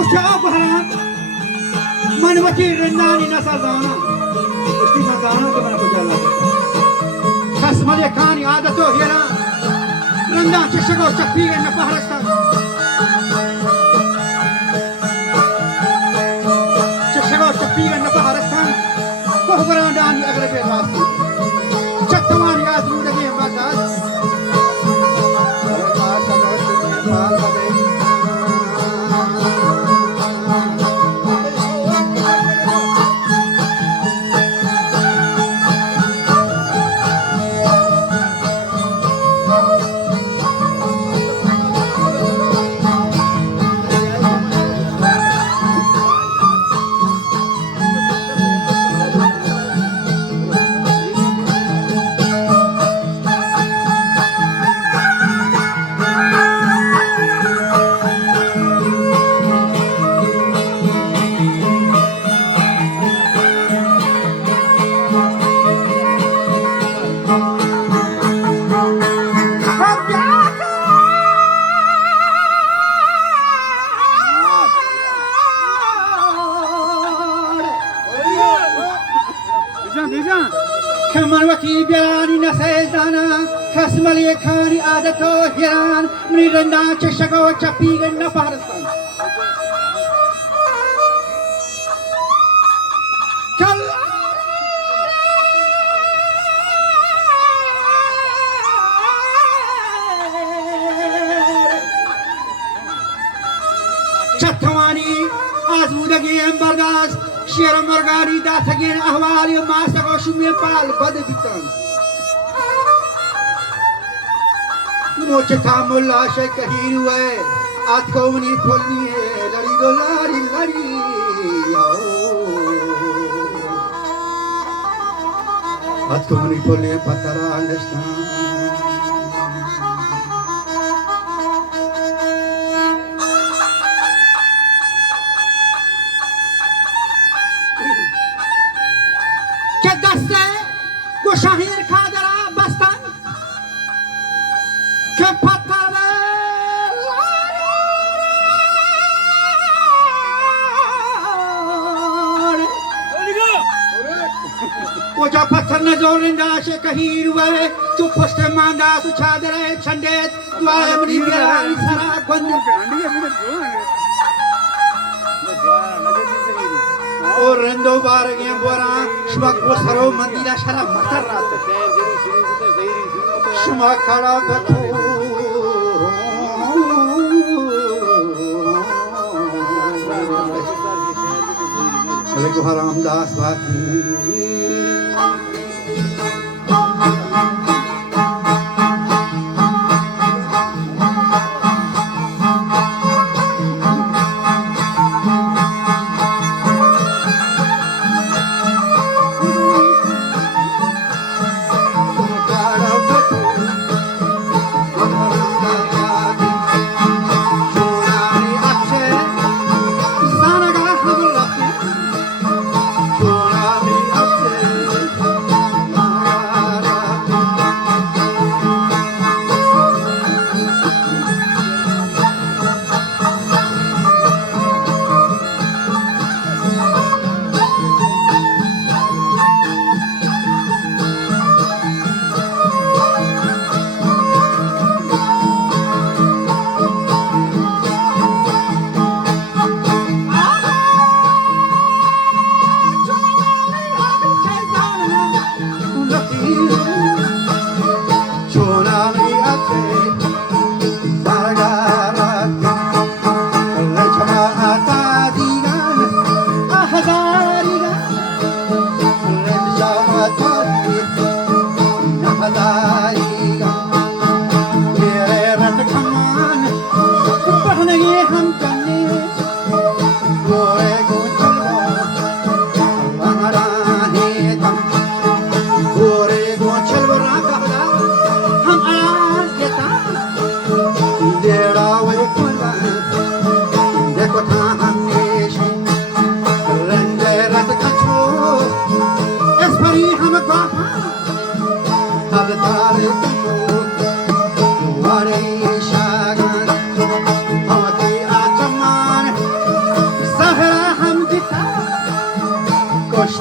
Usia baharan manwati rendani nasazana usti nasazana ke mana pujala khas male khani adato hira randa cheshago chappi na paharasta cheshago chappi na paharasta kohbarandani agar be rasti chattamani azru dage batas Manwati biarani nasezana khasmali khani adato hiran mrenda cheshago chapi ganna paharastan chal chathwani azudagi embardas Shira Morgani das again ahwali masago shume pal bad bitan moche thamulla shay kahir hue aat kouni kholni hai lari do lari lari aat kouni kholne patara understand Shahir Khadara Bastan ke patale wo ja patthar ne zorinda she kahir hue tu poste manda tu chadare chande tu amri biarani sara gonju और रंदो बार गए बोरा शुभक वो सरो मंदिरा शरा मतर रात शुमा खड़ा बतो अले को हराम दास बाकी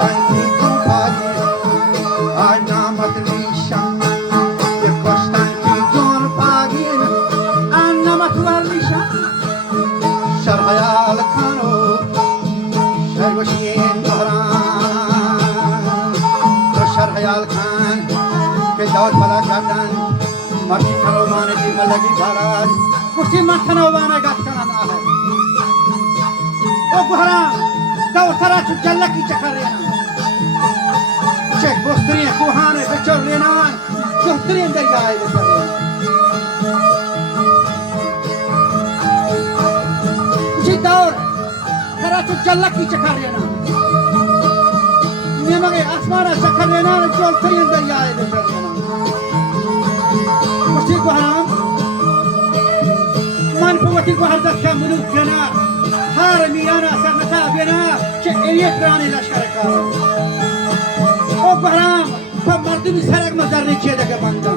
costanti compagni anamat lisha ye costanti don pagin anamat lisha sharhayal khano sharwashin dharan to sharhayal khan ke daud bala gadan marti khano mane di malagi bharaj kursi mat khano mane gat kana hai o guharam daw tara chu jalla ki chakarena Çek bosturiye kuhane beçorlena zohturiye dergaye beçorlena usi daur karachu jalla ki chakarena nemage asmana chakarena zohturiye dergaye beçorlena usi kuharam man pawati kuhardat ka muluk gana har miyana sarnata bena che eliye prani lashkar ka O Bahram, pa mardi mi sarak mazar ne chiede che banda.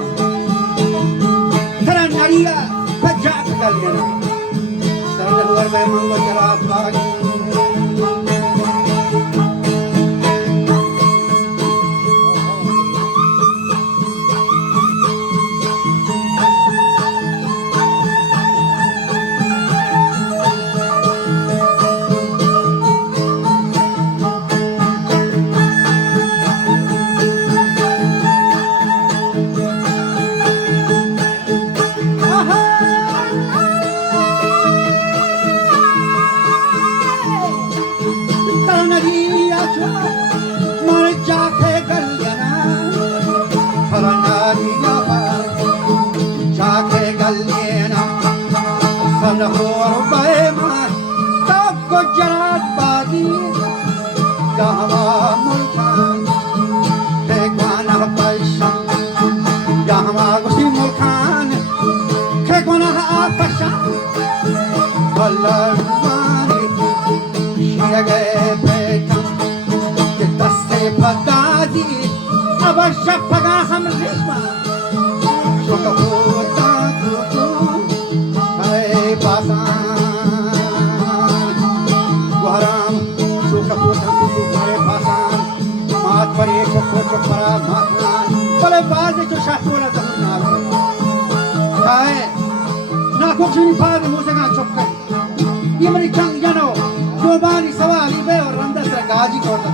Tara nariya, pa jaat galena. Tara ne huar mein mango jarat bagi. Abashappaga ham rishma shoka hota tu kare pasan guharam shoka hota tu kare pasan mat pare chokko para matna bale baaz cho shahtola zamna hai na kokshini paad musanga chokka yemani chang jano jobani sawali be aur ramdas gaji korta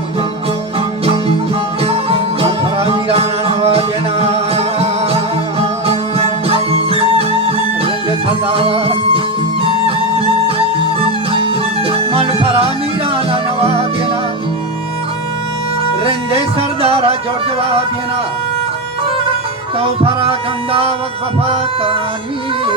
Rende sardara George Wabina Kau para ganda wak bafatani